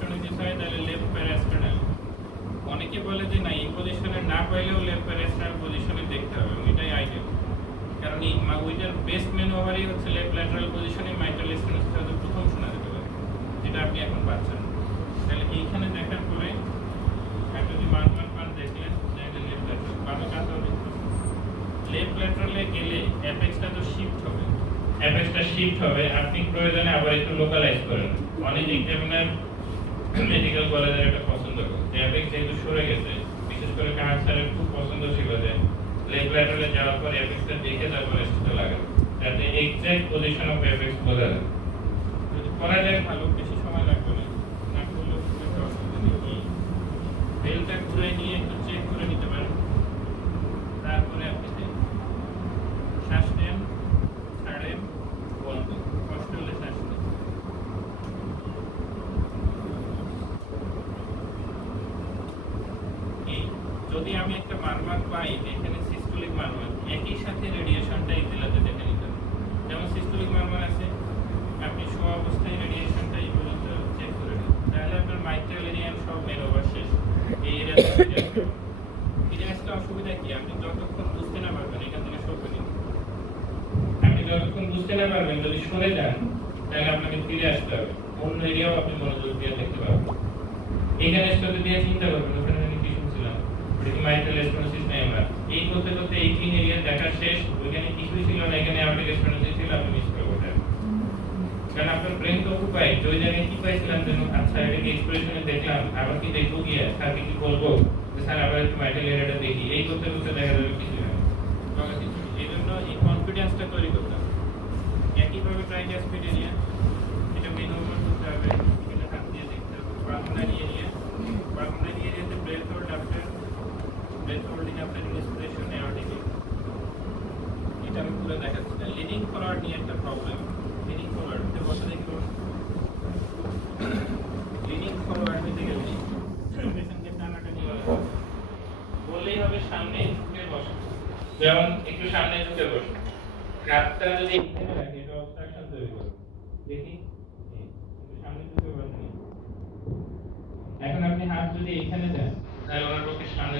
Stenosis হয় তাহলে left প্যারাস্টেনাল। অনেকে বলে যে না এই পজিশনে না পাইলেও লেফট প্যারাস্টেনাল পজিশনে দেখতে হবে, এটাই আইডিয়াল। কারণ এই ওইটার বেস্ট মেন ওভারই হচ্ছে লেফট ল্যাটারাল পজিশনে মাইট্রাল স্টেনোসিস হয়তো প্রথম শোনা যেতে পারে, যেটা আপনি এখন পাচ্ছেন। তাহলে এইখানে দেখার পরে একটা যদি মার্কার পান দেখলেন যে এটা লেফট ল্যাটারাল, বামে কাঁধা হবে। লেফট ল্যাটারালে গেলে অ্যাপেক্সটা তো শিফট হবে, অ্যাপেক্সটা শিফট হবে। আপনি প্রয়োজনে আবার একটু লোকালাইজ করেন। অনেক এক্সামিনার মেডিকেল কলেজের একটা পছন্দ করে অ্যাপেক্স যেহেতু সরে গেছে, বিশেষ করে কাহার স্যারের খুব পছন্দ ছিল যে লেফট ল্যাটারালে যাওয়ার পর অ্যাপেক্সটা দেখে তারপর স্টেটে লাগানো, যাতে এক্সাক্ট পজিশন অফ অ্যাপেক্স বোঝা যায়। যদি করা যায় ভালো, বেশি সময় লাগবে না, না করলেও খুব একটা অসুবিধা নেই। বেলটা ঘুরে নিয়ে একটু চেক করে নিতে পারেন। তারপরে আপনি শ্বাস নেন, ছাড়েন, বন্ধ, কষ্ট হলে শ্বাস নেন। যদি আমি একটা মারমার পাই এখানে সিস্টোলিক মারমার, একই সাথে রেডিয়েশনটা এই জেলাতে দেখে নিতে হবে। যেমন সিস্টোলিক মারমার আছে, আপনি শোয়া অবস্থায় রেডিয়েশনটা এই পর্যন্ত চেক করে নিন, তাহলে আপনার মাইট্রাল এরিয়ান সব মেন ওভার শেষ। এই এরিয়াতে ফিরে আসতে অসুবিধা কি, আপনি যতক্ষণ বুঝতে না পারবেন এখান থেকে সরবে নিন। আপনি যতক্ষণ বুঝতে না পারবেন, যদি সরে যান তাহলে আপনাকে ফিরে আসতে হবে, অন্য এরিয়াও আপনি মনোযোগ দিয়ে দেখতে পারবেন। এখানে স্টোরি দিয়ে চিন্তা করবেন ওখানে আমি কি শুনছিলাম, ওটা মাইট্রাল স্টেনোসিস নাই। আমরা এই করতে করতে এই তিন এরিয়া দেখা শেষ, ওইখানে কিছুই ছিল না, এখানে অ্যাওর্টিক স্টেনোসিস ছিল, আপনি মিস করে বসেন। কারণ আপনার ব্রেন তো অকুপাইড, ওই জায়গায় কি পাইছিলাম যেন, আচ্ছা এটাকে এক্সপ্রেশনে দেখলাম, আবার কি দেখবো গিয়ে স্যারকে কি বলবো যে স্যার আবার একটু মাইট্রাল এরিয়াটা দেখি, এই করতে করতে দেখা যাবে কিছু না। এই জন্য এই কনফিডেন্সটা তৈরি করতে হবে। একইভাবে ট্রাইগ্যাস্পিড এরিয়া, এটা মেন ওভার করতে হবে, এখানে হাত দিয়ে দেখতে হবে। পালমোনারি এরিয়া, পালমোনারি এরিয়াতে breath hold after breath holding after inspiration aortic, এটা আমি পুরো দেখাচ্ছি না। লিডিং ফরওয়ার্ড নিয়ে একটা প্রবলেম, লিডিং ফরওয়ার্ড বসে দেখো, লিডিং ফরওয়ার্ড হতে গেলে পেছনকে টানাটানি বললেই হবে সামনে ঝুঁকে বসে, যেমন একটু সামনে ঝুঁকে বসে, হাতটা যদি এখানে রাখি এটা অবস্ট্রাকশন তৈরি করবে, দেখি সামনে ঝুঁকে বসে। এখন আপনি হাত যদি এখানে দেন তাহলে ওনার পক্ষে সামনে